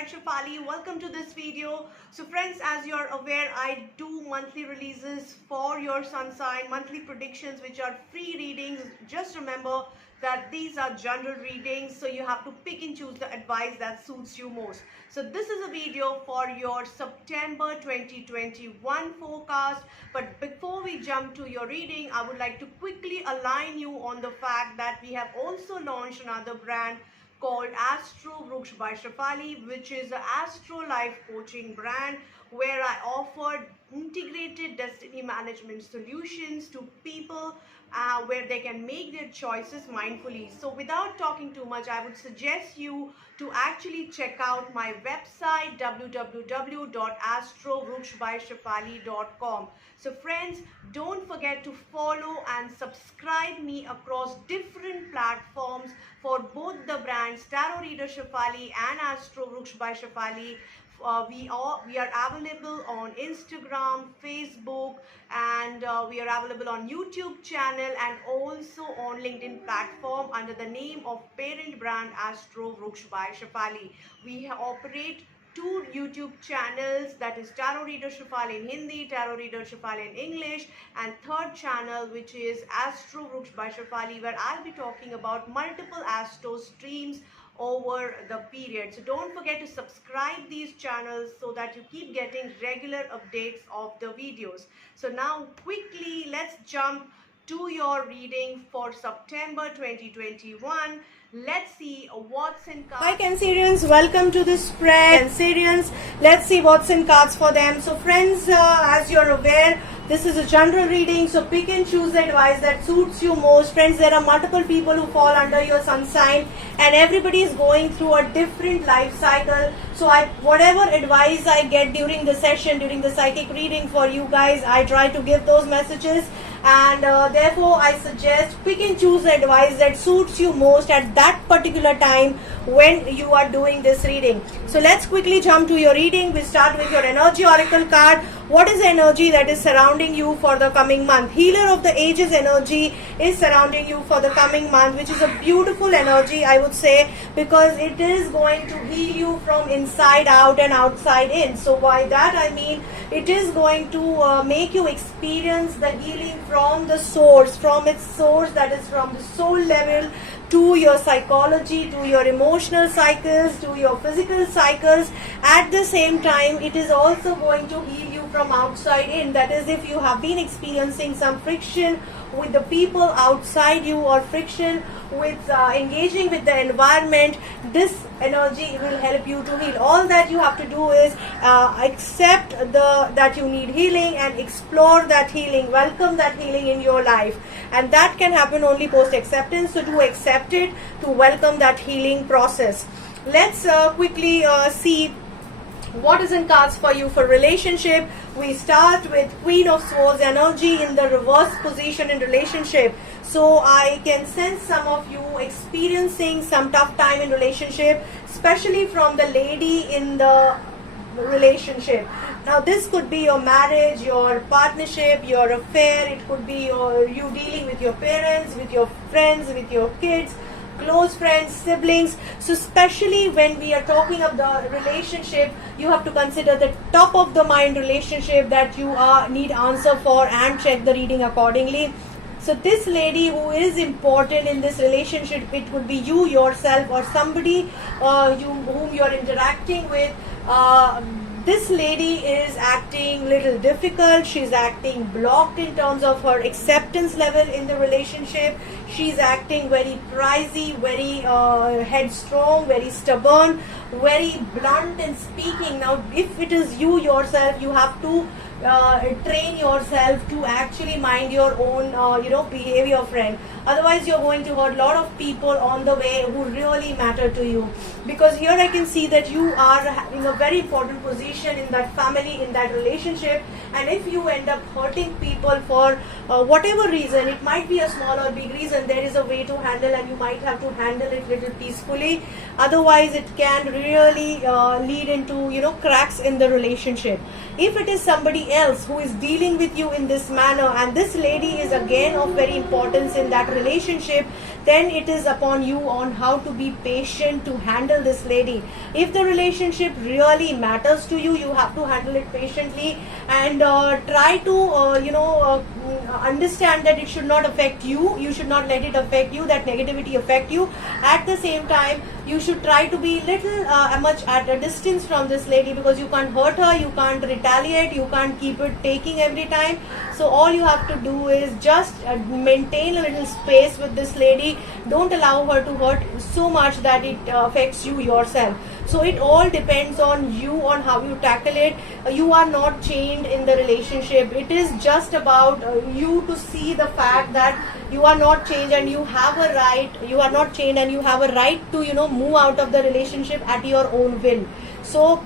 Inspired Shefali. Welcome to this video. So friends, as you're aware, I do monthly releases for your sun sign, monthly predictions which are free readings. Just remember that these are general readings, so you have to pick and choose the advice that suits you most. So this is a video for your September 2021 forecast. But before we jump to your reading, I would like to quickly align you on the fact that we have also launched another brand called Astro Vruksh by Shefali, which is an Astro Life coaching brand where I offer integrated destiny management solutions to people where they can make their choices mindfully. So without talking too much, I would suggest you to actually check out my website www.astrovrukhshbyshefali.com. So friends, don't forget to follow and subscribe me across different platforms for both the brands Tarot Reader Shefali and Astro Vruksh by Shefali. We are available on Instagram, Facebook, and we are available on YouTube channel and also on LinkedIn platform under the name of parent brand Astro Vruksh by Shefali. We operate two YouTube channels, that is Tarot Reader Shefali in Hindi, Tarot Reader Shefali in English, and third channel which is Astro Vruksh by Shefali, where I'll be talking about multiple Astro streams over the period. So don't forget to subscribe these channels so that you keep getting regular updates of the videos. So now quickly let's jump to your reading for September 2021. Let's see what's in cards. Hi Cancerians, welcome to this spread. Cancerians, let's see what's in cards for them. So friends, as you're aware, this is a general reading, so pick and choose the advice that suits you most. Friends, there are multiple people who fall under your sun sign and everybody is going through a different life cycle. So whatever advice I get during the session, during the psychic reading for you guys, I try to give those messages. And therefore I suggest pick and choose the advice that suits you most at that particular time when you are doing this reading. So let's quickly jump to your reading. We start with your energy oracle card. What is the energy that is surrounding you for the coming month? Healer of the ages energy is surrounding you for the coming month, which is a beautiful energy, I would say, because it is going to heal you from inside out and outside in. So by that I mean it is going to make you experience the healing from the source, from its source, that is from the soul level to your psychology, to your emotional cycles, to your physical cycles. At the same time, it is also going to heal you from outside in. That is, if you have been experiencing some friction with the people outside you or friction with engaging with the environment, this energy will help you to heal. All that you have to do is accept that you need healing and explore that healing, welcome that healing in your life, and that can happen only post acceptance. So to accept it, to welcome that healing process. Let's quickly see what is in cards for you for relationship. We start with Queen of Swords energy in the reverse position in relationship. So I can sense some of you experiencing some tough time in relationship, especially from the lady in the relationship. Now this could be your marriage, your partnership, your affair. It could be you dealing with your parents, with your friends, with your kids, close friends, siblings. So especially when we are talking of the relationship, you have to consider the top of the mind relationship that you need answer for and check the reading accordingly. So this lady who is important in this relationship, it could be you yourself or somebody whom you are interacting with. This lady is acting little difficult. She's acting blocked in terms of her acceptance level in the relationship. She's acting very pricey, very headstrong, very stubborn, very blunt in speaking. Now if it is you yourself, you have to train yourself to actually mind your own behavior, friend. Otherwise you're going to hurt a lot of people on the way who really matter to you, because here I can see that you are having a very important position connection, in that family, in that relationship. And if you end up hurting people for whatever reason, it might be a small or big reason, there is a way to handle, and you might have to handle it little peacefully. Otherwise it can really lead into, you know, cracks in the relationship. If it is somebody else who is dealing with you in this manner, and this lady is again of very importance in that relationship, then it is upon you on how to be patient to handle this lady. If the relationship really matters to you, you have to handle it patiently, and try to understand that it should not affect you. You should not let it affect you, that negativity affect you. At the same time, you should try to be little much at a distance from this lady, because you can't hurt her, you can't retaliate, you can't keep it taking every time. So all you have to do is just maintain a little space with this lady. Don't allow her to hurt so much that it affects you yourself. So it all depends on you, on how you tackle it. You are not chained in the relationship. It is just about you to see the fact that you are not chained, and you have a right, you are not chained, and you have a right to, you know, move out of the relationship at your own will. So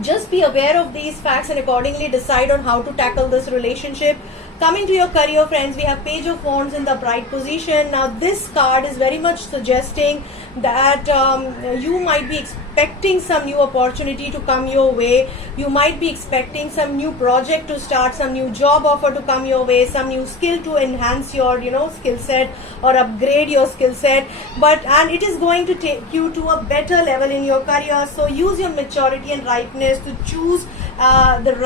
just be aware of these facts and accordingly decide on how to tackle this relationship. Coming to your career, friends, we have Page of Wands in the bright position. Now this card is very much suggesting that you might be expecting some new opportunity to come your way. You might be expecting some new project to start, some new job offer to come your way, some new skill to enhance your, you know, skill set or upgrade your skill set. And it is going to take you to a better level in your career. So use your maturity and ripeness to choose the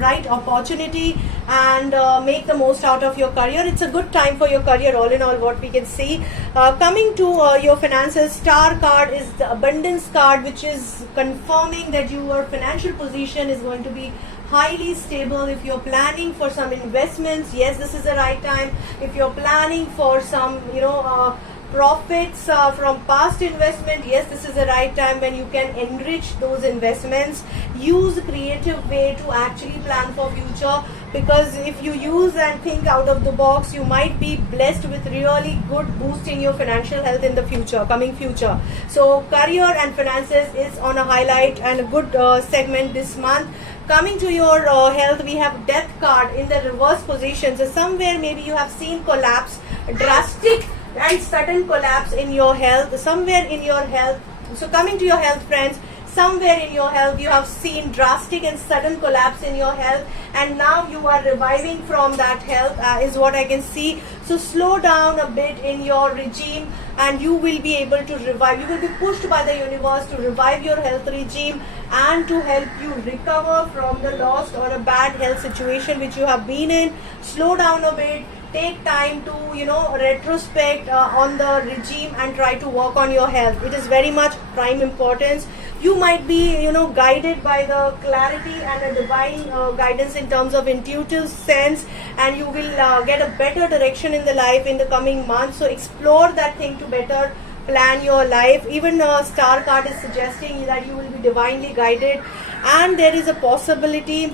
right opportunity and make the most out of your career. It's a good time for your career, all in all, what we can see. Coming to your finances, Star card is the abundance card, which is confirming that your financial position is going to be highly stable. If you're planning for some investments, yes, this is the right time. If you're planning for some, you know, profits from past investment, yes, this is the right time when you can enrich those investments. Use a creative way to actually plan for future, because if you use and think out of the box, you might be blessed with really good boost in your financial health in the future, coming future. So career and finances is on a highlight and a good segment this month. Coming to your health, we have Death card in the reverse position. So somewhere maybe you have seen collapse, drastic and sudden collapse in your health, somewhere in your health. So coming to your health, friends, somewhere in your health you have seen drastic and sudden collapse in your health, and now you are reviving from that health, is what I can see. So slow down a bit in your regime and you will be able to revive. You will be pushed by the universe to revive your health regime and to help you recover from the lost or a bad health situation which you have been in. Slow down a bit. Take time to, you know, retrospect on the regime and try to work on your health. It is very much prime importance. You might be, you know, guided by the clarity and a divine guidance in terms of intuitive sense, and you will get a better direction in the life in the coming months. So explore that thing to better plan your life. Even Star card is suggesting that you will be divinely guided, and there is a possibility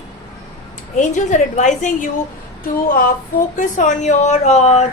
angels are advising you to focus on your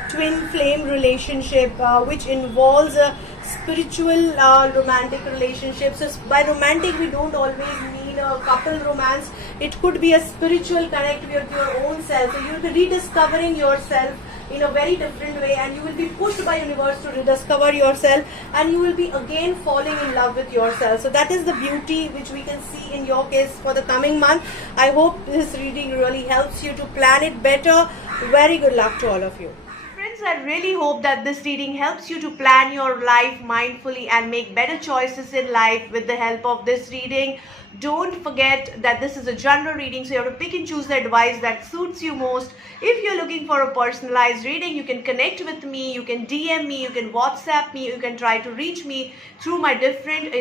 twin flame relationship, which involves a spiritual romantic relationship. So by romantic we don't always mean a couple romance. It could be a spiritual connect with your own self. So you'll be rediscovering yourself in a very different way, and you will be pushed by universe to rediscover yourself, and you will be again falling in love with yourself. So that is the beauty which we can see in your case for the coming month. I hope this reading really helps you to plan it better. Very good luck to all of you. Friends, I really hope that this reading helps you to plan your life mindfully and make better choices in life with the help of this reading. Don't forget that this is a general reading, so you have to pick and choose the advice that suits you most. If you're looking for a personalized reading, you can connect with me, you can DM me, you can WhatsApp me, you can try to reach me through my different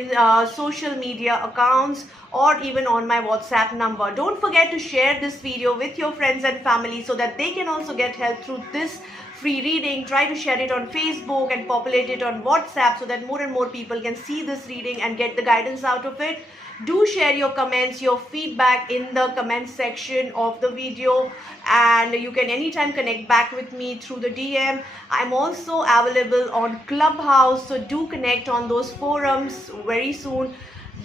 social media accounts or even on my WhatsApp number. Don't forget to share this video with your friends and family so that they can also get help through this free reading. Try to share it on Facebook and populate it on WhatsApp so that more and more people can see this reading and get the guidance out of it. Do share your comments, your feedback in the comment section of the video, and you can anytime connect back with me through the DM. I'm also available on Clubhouse, so do connect on those forums very soon.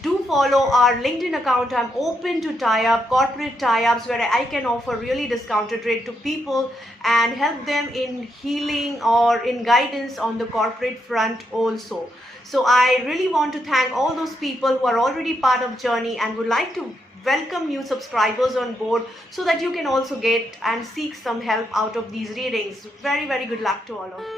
Do follow our LinkedIn account. I'm open to tie-up, corporate tie-ups where I can offer really discounted rate to people and help them in healing or in guidance on the corporate front also. So I really want to thank all those people who are already part of Journey and would like to welcome new subscribers on board so that you can also get and seek some help out of these readings. Very, very good luck to all of you.